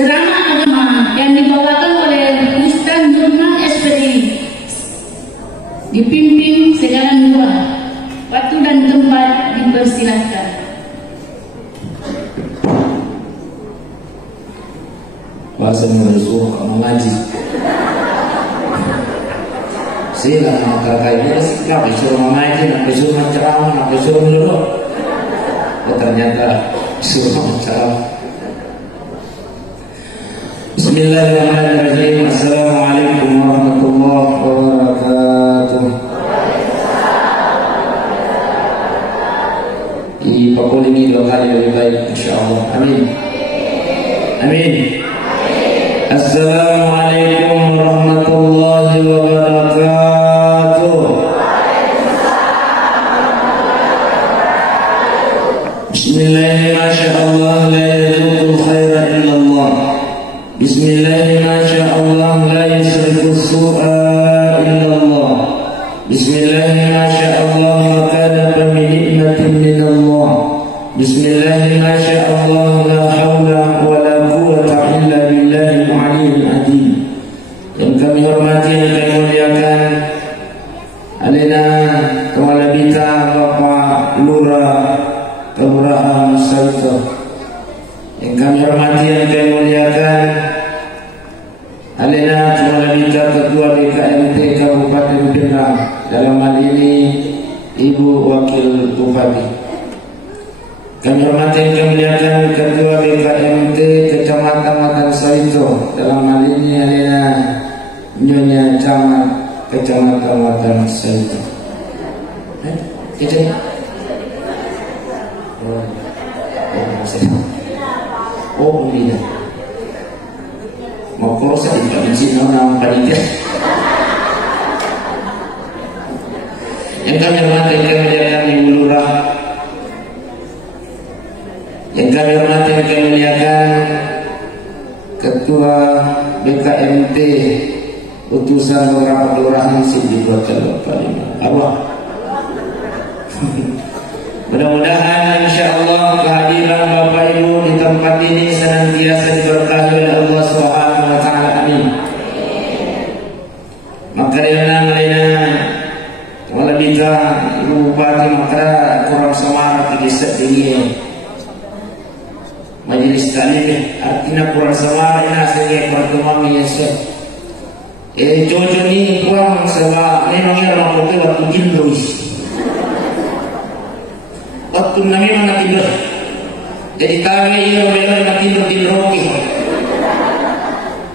ceramah agama yang dibawakan oleh Ustaz Nurman SPD dipimpin sejalan dua. Waktu dan tempat dipersilahkan. Bahasanya disuruh mengaji. Sila kakaknya sikap disuruh mengaji, nak disuruh menceramah, nak disuruh duduk. Ternyata disuruh menceramah. Bismillahirrahmanirrahim. Assalamualaikum warahmatullahi wabarakatuh. Di Papua ini 2 kali lebih baik insyaallah. Amin. Amin. Assalamualaikum warahmatullahi wabarakatuh. Bismillahirrahmanirrahim. Masyaallah la yadukul khaira illallah. Bismillahirrahmanirrahim. Masyaallah la yusrifu su'a illallah. Bismillahirrahmanirrahim. Masyaallah makana bimi'natin minallah. Bismillahirrahmanirrahim. Masyaallah la hawla wa la quwwata illa billahil aliyyil azim. Yang kami hormati dan kami muliakan Alena Kepala Bintang Bapak Lurah Kelurahan Saito. Yang kami hormati dan kami muliakan Alena Kepala Bintang Ketua BKMT Kabupaten Pinang, dalam hal ini Ibu Wakil Bupati. Kami hormati dan kami muliakan Ketua BKMT Kecamatan Saito, dalam hal ini Alena Nyonya Camat Kecamatan Saito. Oh, ini. Mau kurus di sini nama panitia. Yang kami hormati dan kami muliakan Ibu Lurah. Yang kami hormati dan kami muliakan Ketua BKMT utusan beberapa kelurahan di Kota Bapak Allah. Mudah-mudahan insyaallah kehadiran Bapak Ibu di tempat ini senantiasa diberkahi oleh Allah Subhanahu wa taala. Amin. Maka dengan wala bita Ibu Bupati maka kurang semangat di desa ini. Majelis taklim artinya kurang semangat ina sehingga pertemuan ini jojo ni kurang sebab memangnya orang kopi waktu jindus. Waktu nami mana tidur. Jadi kami ini belok nak tidur roki.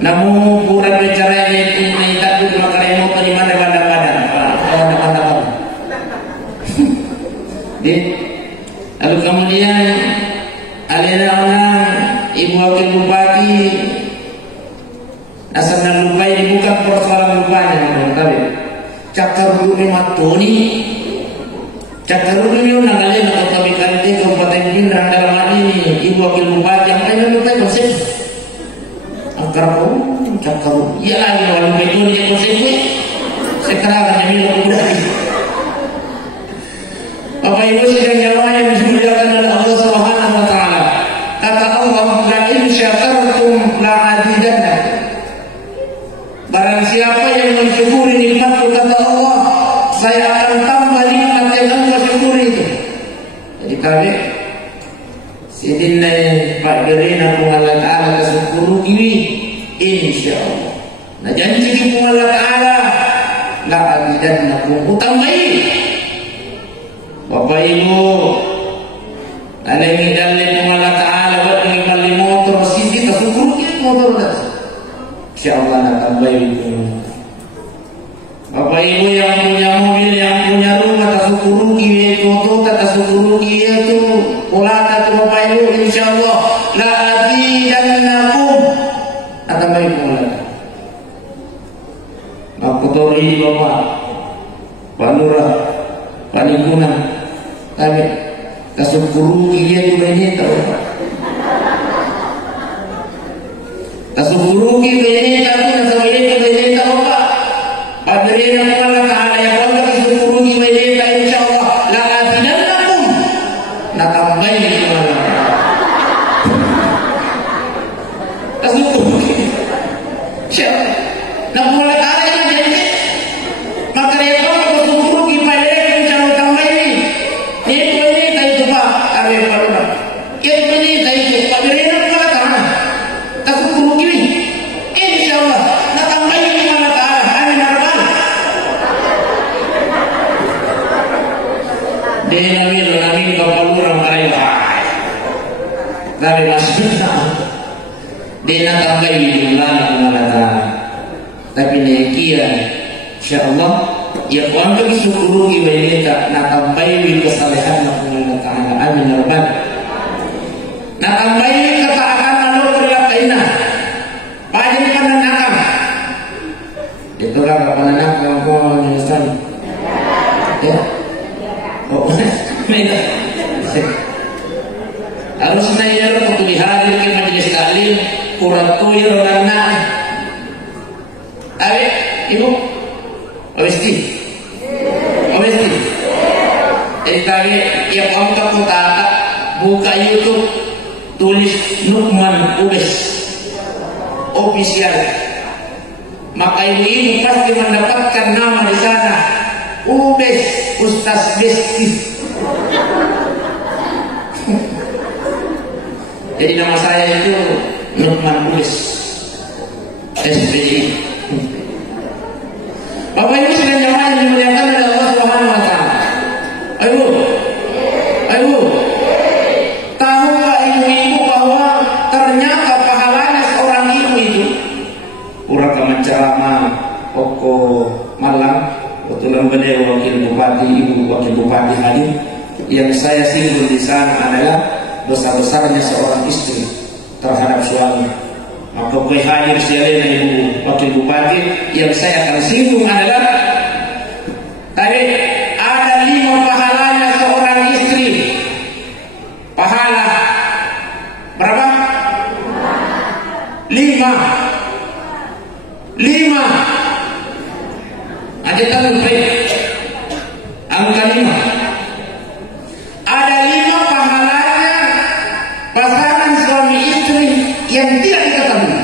Namun kurang bicara ini takut makan emo di mana badan. Lalu kemudian Alena Ibu Wakil Bupati asal nak lupa ini bukan persoalan lupanya, tapi cakap dulu memang Tony, cakap dulu memang nangalnya nak kami kanti Kabupaten Pinang dalam hal ini Ibu Wakil Bupati yang lain lupa konsep, angkara pun cakap iya lagi walau betul dia konsep sekarang hanya milik budaya. Bapak Ibu sedang nyawa yang dimuliakan oleh Allah Subhanahu wa taala. Kata Allah, "La in syakartum la azidanna." Barang siapa yang mensyukuri nikmat kata Allah, saya akan tambah nikmat yang engkau syukuri itu. Jadi kami sidinna Pak Gerina Allah Ta'ala kesyukuru kini insyaallah. Nah janji di Allah Ta'ala la azidannakum utamai. Bapak Ibu ada yang dalil Allah Ta'ala buat menikmati motor sisi kesyukuru kini motor dah. InsyaAllah nak tambah itu. Bapak Ibu yang punya mobil, yang punya rumah, tasukuru kiye itu, tasukuru kiye itu, pola tu Bapak Ibu, InsyaAllah la azidannakum. Tambah itu pola. Aku tahu ini Bapak, Pak Lurah, Pak Lingkungan, tapi tasukuru kiye itu banyak tahu. Tasukuru kiye tapi nasabih kiye tahu Pak. Adrena Allah Ta'ala yang Allah tasukuru kiye insyaallah la azidannakum. Nak tambahin itu. Dia nak tambah jumlah pengalatan. Tapi nekia, insyaallah, ya kuang kami syukuru ibadah nak tambah kesalehan pengalatan. Amin ya rabbal. Nak tambah ketaatan Allah berlapainya. Pajak penanam. Itu lah penanam kampung Indonesia. Ya. Oh, mereka. Harus nanya waktu dihadir ke majelis taklim kurat kuir orangna. Awe, ibu, awesti. Tadi ya kamu tak buka YouTube tulis Nukman Ubes official. Maka ibu pasti mendapatkan nama di sana. Ubes Ustaz Besti. Jadi nama saya itu Nukman Ubes SBI. Bapak Ibu sekalian jemaah yang dimuliakan oleh Allah Subhanahu wa taala. Ayo. Tahukah ibu-ibu bahwa ternyata pahalanya seorang ibu itu urang menceramah pokok malam kebetulan beliau wakil bupati hadir. Yang saya singgung di sana adalah besar-besarnya seorang istri terhadap suami. Maka gue hadir sekalian ibu wakil bupati. Yang saya akan singgung adalah tadi ada 5 pahalanya seorang istri. Pahala berapa? 5. Aja tahu angka 5. Ada 5 pahalanya pasangan suami istri yang tidak diketahui.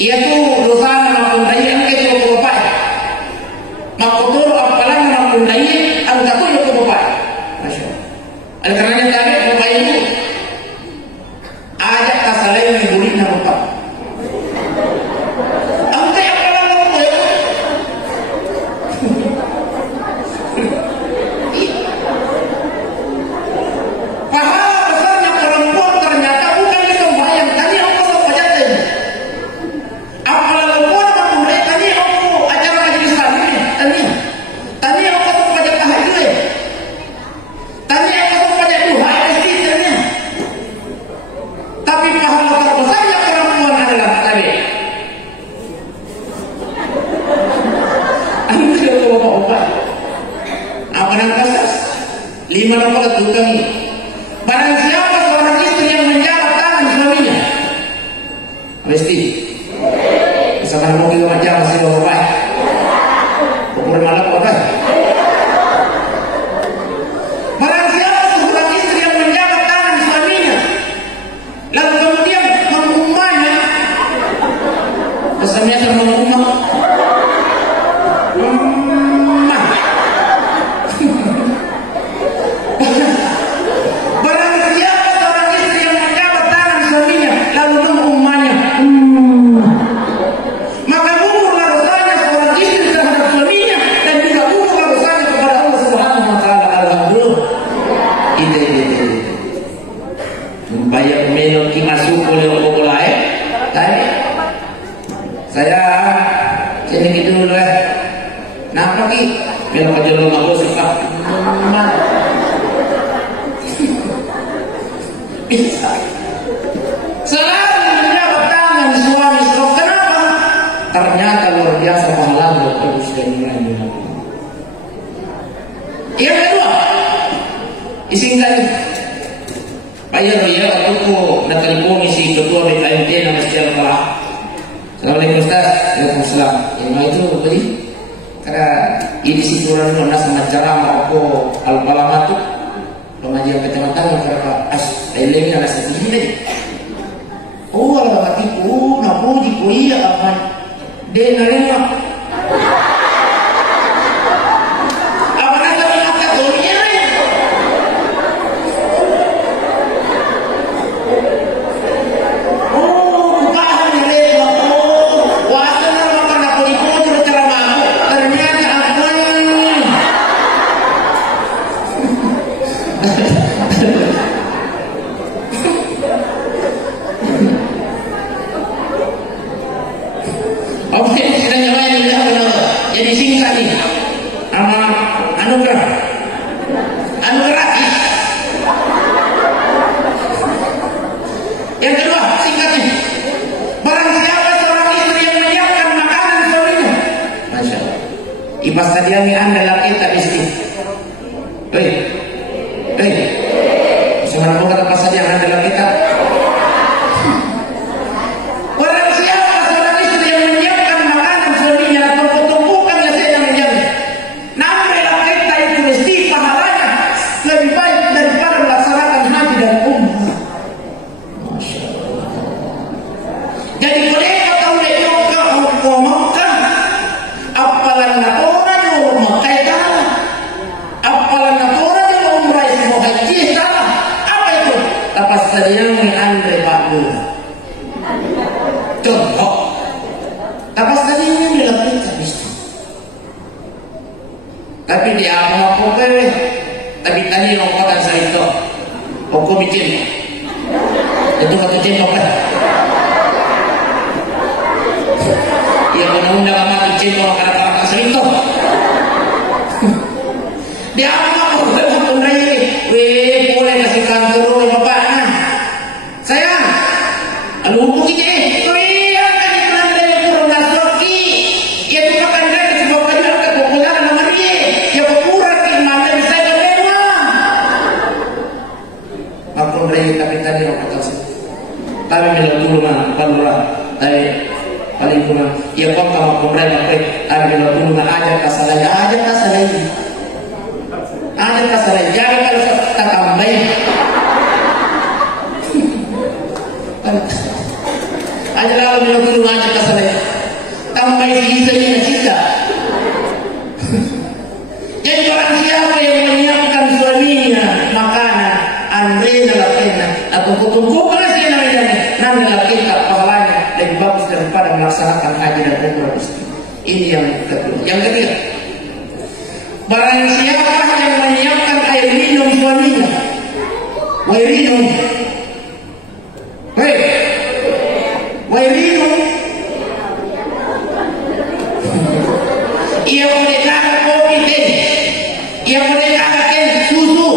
Yaitu dosa maupun daya itu bapak. Makotor apalan maupun daya ang takoy itu bapak. Masya Allah. Oleh karenanya tadi bapak itu ada kasalahan yang boleh na bapak. Ang tayo apalan bapak ya. Pahala besarnya perempuan ternyata bukan itu bayang. Tadi apa sahaja tadi? Apalah perempuan maupun daya tadi apa acara majelis taklim tadi. Tadi apa sahaja tahajud. Tadi apa sahaja duha istighfarnya. Tapi pahala terbesarnya perempuan adalah tadi. Anu kalau bapak-bapak. Apa nama kasas? 5 nama tukang ini. Barang siapa seorang istri yang menjabat tangan suaminya. Mesti. Misalkan mau kita macam masih bapak. Ukur malam apa? Barang siapa seorang istri yang menjabat tangan suaminya, lalu kemudian mengummahnya, pesannya sama mengummah. Barang siapa seorang istri yang menjabat tangan suaminya, lalu mengummahnya, maka gugurlah dosanya seorang istri terhadap suaminya dan juga gugurlah dosanya kepada Allah Subhanahu wa taala. Alhamdulillah. Ide. Membayar minum ki masuk oleh orang tadi. Saya sini gitu dulu ya. Nampak ki minum aja dulu aku suka. Bisa. Selalu menjabat tangan suami. Kenapa? Ternyata luar biasa pahalanya Bapak dan Ibu. Yang kedua, isingkan Pak ya aku nak telepon si ketua BKMT nama Masjid Al-Falah. Assalamualaikum Ustaz. Waalaikumsalam. Yang itu beri karena ini situran mana sama ceramah aku Al-Falah itu pengajian kecamatan karena ini ada satu ini. Oh, kalau katiku nak di kuliah apa? Dia nalema. Apa nak kami nak kuliah? Oh, paham ni oh, wasa na makan aku di kuliah ceramah. Ternyata apa? Basta diyan anda laki tak miskin. Sebenarnya kata pasal yang anda laki tak. Orang siapa seorang istri yang menyiapkan makanan suaminya atau tumpukannya sedang menjaga. Nampak laki tak itu mesti pahalanya lebih baik daripada melaksanakan haji dan umrah. Masya Allah. Jadi boleh kau lihat kau makan apalan na orang yang memakai tanah, apalan na orang yang umrah semua haji tanah. Apa itu? Lepas sediang Andre Pak Lula. Contoh, lepas sediang dilakukan bisa. Tapi dia apa boleh? Tapi tadi orang kata saya itu, aku bikin. Itu kata cendok kan? Ia undang-undang amat cendok kata serito. Dia apa boleh kasih kantor dulu bapaknya. Sayang, lalu hubungi dia. Akan dipelandai kurang nasoki. Ia tukakan dari sebuah kajian kepopuleran nama dia. Ia berkurang di mana bisa berlewat. Aku beri tapi tadi orang kata sih. Tapi bila dulu mah balurah. Tapi paling kurang. Ia kau kamu beri apa? Tapi bila dulu mah ajar kasalaya, ajar kasalaya. Ada kasalaya. Jangan kalau tak tambahin. Aja kalau bila dulu ajar kasalaya. Tambahin sisa. Jadi orang siapa yang menyiapkan suaminya makanan, andrena lakena atau kutung-kutung sih namanya, nanti lakena pahalanya lebih bagus daripada melaksanakan haji dan umrah istri. Ini yang kedua. Yang ketiga, barang siapa yang menyiapkan air minum suaminya, air minum, ia boleh kakak kopi teh, ia boleh kakak susu,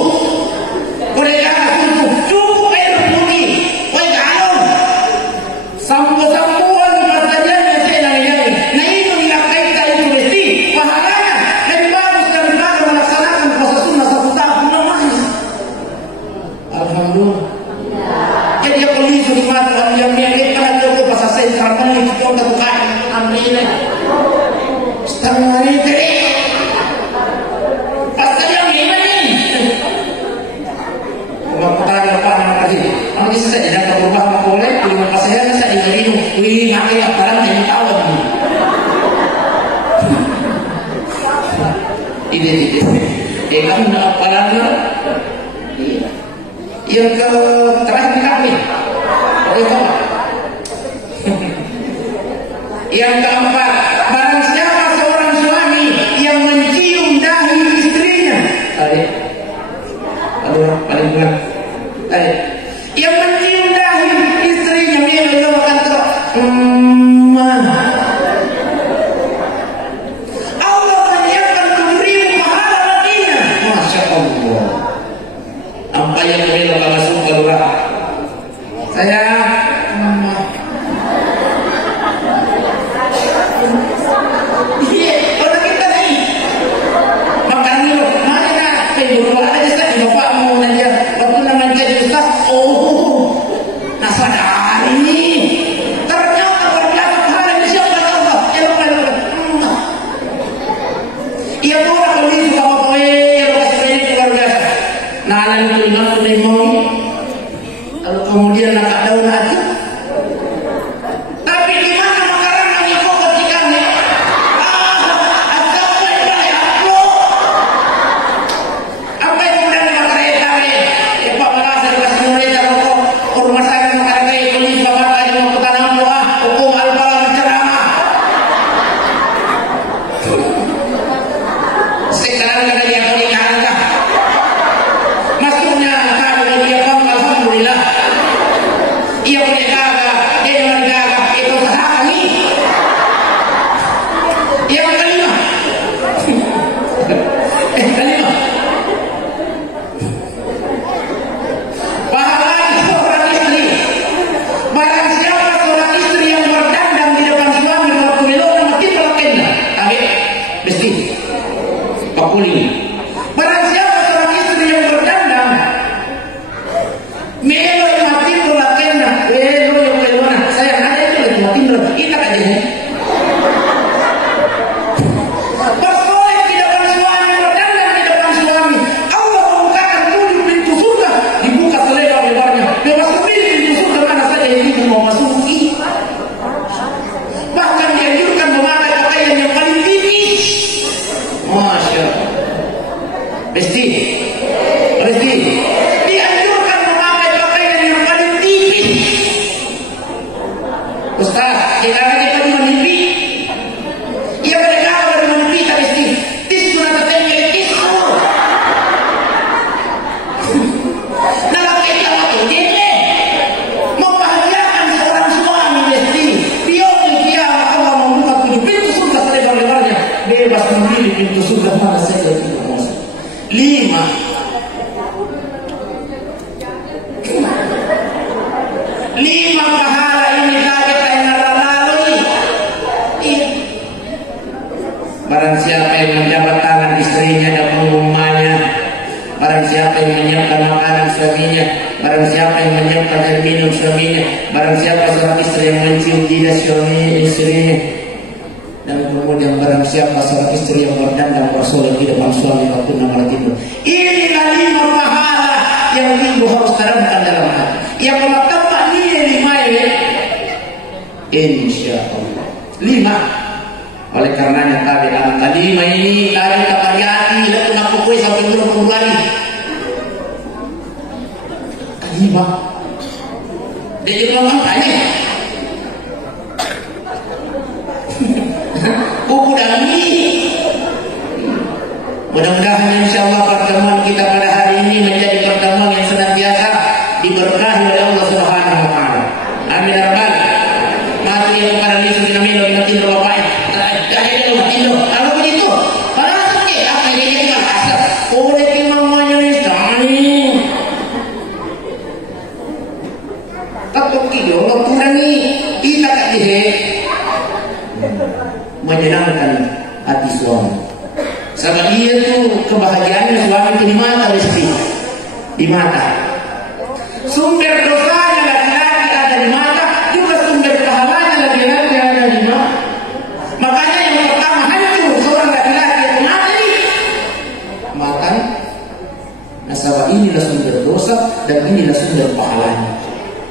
boleh kakak susu, cukup air putih, galon, sampo-sampoan pasalnya saya namanya. Nah itu yang kaitan itu mesti pahalanya lebih bagus daripada melaksanakan puasa sunnah 1 tahun lamanya. Alhamdulillah. Jadi dia polisi di mata yang milik pada itu pasal saya terangkan itu contoh bukan amin. Setengah hari tadi pasal yang ini Bapak lepas nama lagi. Nanti saya tidak berubah boleh. Terima kasih saya diberi. Wih, makai aparan yang tahu. Ini. Kamu nak aparan? Yang ke terakhir kami. Oke, Pak. Yang keempat, barang siapa seorang suami yang mencium dahi istrinya. Paling benar. Yang mencium dahi istrinya, dia mengatakan Allah menyiapkan memberimu pahala baginya. Masya Allah. Apa yang beliau langsung keluar. Saya kemudian nak daun hati. Tapi di mana makanan yang ikut ketikanya? Apa yang kemudian nak kereta ni? Pak merasa dikasih mereka rokok. Rumah saya makanan kayak kulit bapak aja mau tanam doa. Hukum al-bala menceramah. Sekarang ada yang pernikahan kah? Masuknya kalau dia bang, alhamdulillah. Ia suaminya, barang siapa yang menyiapkan air minum suaminya, barang siapa seorang istri yang mencium jidat suami istrinya, dan kemudian barang siapa seorang istri yang berdandang bersolat di depan suami waktu nama tidur. Inilah 5 pahala yang ibu harus tanamkan dalam hati. Yang kalau tempat nilai 5 ini, insya Allah 5. Oleh karenanya tadi angka 5 ini tadi kapariati lalu nak kue sampai berapa kali. 5. Dia juga angkanya. Buku dan ini. Mudah-mudahan insyaallah pertemuan kita pada hari ini menjadi pertemuan yang senantiasa diberkahi oleh Allah Subhanahu wa taala. Amin ya rabbal alamin. Mati yang para lisan amin wa matin bapak. Ada matindo. Apa begitu? Para sakit apa yang dia kan asal. Oleh ki mamanya ni tani. Takut ki Allah kurangi kita tak dia. Menyenangkan hati suami. Sebab dia tu kebahagiaan suami itu di mata istri, di mata. Sumber dosanya laki-laki ada di mata, juga sumber pahalanya laki-laki ada di mata. Makanya yang pertama hancur seorang laki-laki yang mati. Makan. Nah, sebab inilah sumber dosa dan inilah sumber pahalanya.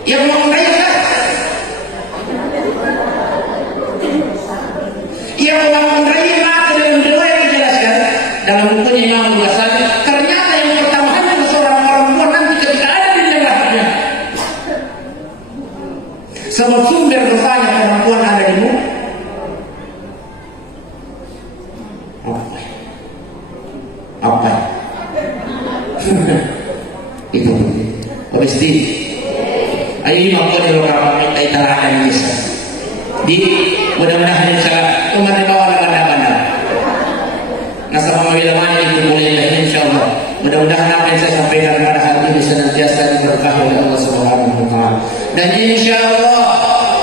Yang mengaitkan yang mengaitkan mata dengan doa yang dijelaskan dalam bukunya Imam Ghazali. Ternyata yang pertama hanya seorang perempuan nanti ketika ada di dalam hatinya. Sebab sumber dosanya perempuan ada di mulut. Apa? Itu. Mesti. Ayo makanya lo kapan kita akan bisa. Di mudah-mudahan insyaallah umat bawa banda-banda. Nasab mawilawani itu boleh dan insyaallah. Mudah-mudahan apa yang saya sampaikan pada hari ini senantiasa diberkahi oleh Allah Subhanahu wa taala. Dan insyaallah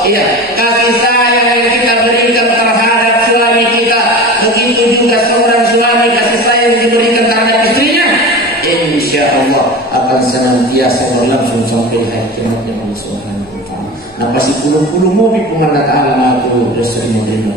iya, kasih sayang yang kita berikan terhadap suami kita, begitu juga seorang suami kasih sayang yang diberikan terhadap istrinya, insyaallah akan senantiasa berlangsung sampai hari kiamat Allah Subhanahu wa taala. Nah pasti puluh-puluh mobil pemandang Allah itu resmi dengan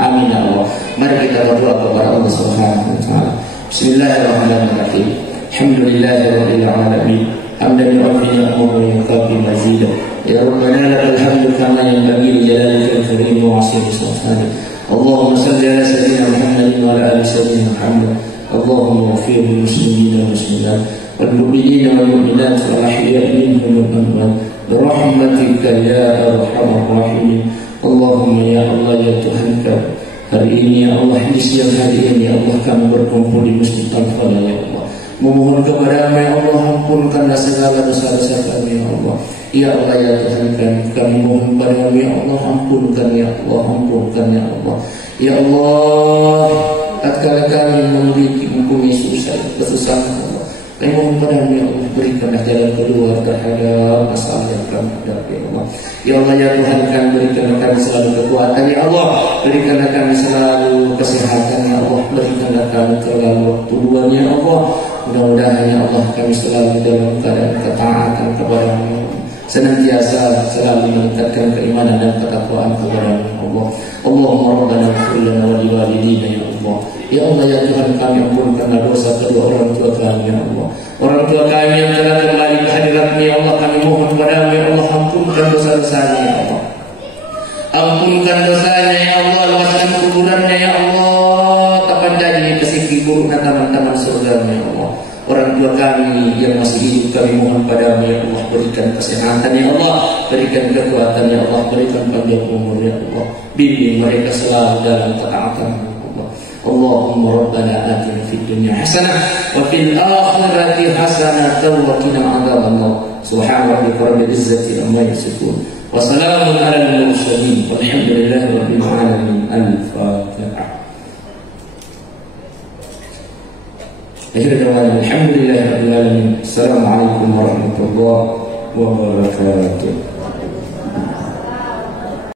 amin ya Allah. Mari kita berdoa kepada Allah Subhanahu wa taala. Bismillahirrahmanirrahim. Alhamdulillahirabbil alamin. Hamdan yu'affi ni'amahu wa yukafi mazidah. Ya Rabbana lakal hamdu kama yanbaghi li jalalika al-karim wa 'azimi sultanik. Allahumma salli ala sayyidina Muhammadin wa ala ali sayyidina Muhammad. Allahumma ighfir lil muslimina wal muslimat wal mu'minina wal mu'minat wal ahya'i minhum wal amwat birahmatika ya arhamar rahimin. Allahumma ya Allah ya Tuhan kami, hari ini ya Allah, di siang hari ini ya Allah kami berkumpul di Masjid Al-Fala ya Allah, memohon kepada-Mu ya Allah, ampunkanlah segala dosa-dosa kami ya Allah. Ya Allah ya Tuhan kami mohon kepada-Mu ya Allah, ampunkan ya Allah, ampunkan ya Allah. Ya Allah, tatkala kami memiliki susah kesusahan Allah, kami mohon kepada-Mu ya Allah, berikanlah jalan keluar terhadap masalah yang kami hadapi ya Allah. Ya Allah ya Tuhan kami, berikanlah kami selalu kekuatan ya Allah, berikanlah kami selalu kesehatan ya Allah, berikanlah kami selalu waktu luang ya Allah. Mudah-mudahan ya Allah kami selalu dalam keadaan ketaatan kepada-Mu, senantiasa selalu meningkatkan keimanan dan ketakwaan kepada-Mu ya Allah. Allahumma rabbana ighfir lana wa liwalidina ya Allah. Ya Allah ya Tuhan kami, ampunkanlah dosa kedua orang tua kami ya Allah. Orang tua kami yang telah kembali ke hadirat-Mu ya Allah, kami mohon kepada-Mu ya Allah, ampunkan dosa-dosanya ya Allah. Ampunkan dosanya ya Allah, luaskan kuburannya ya Allah, tapandai kesiki buruk dan taman-taman surga ya Allah. Orang tua kami yang masih hidup kami mohon padamu ya Allah, berikan kesehatan ya Allah, berikan kekuatan ya Allah, berikan panjang umur ya Allah, bimbing mereka selalu dalam ketaatan ya Allah. Allahumma rabbana atina fid dunya hasanah wa fil akhirati hasanah wa qina adzabannar. Subhana rabbika rabbil izzati amma yasifun wa salamun alal mursalin walhamdulillahi rabbil alamin. Al-Fatihah. Alhamdulillahirabbil alamin. Assalamualaikum warahmatullahi wabarakatuh.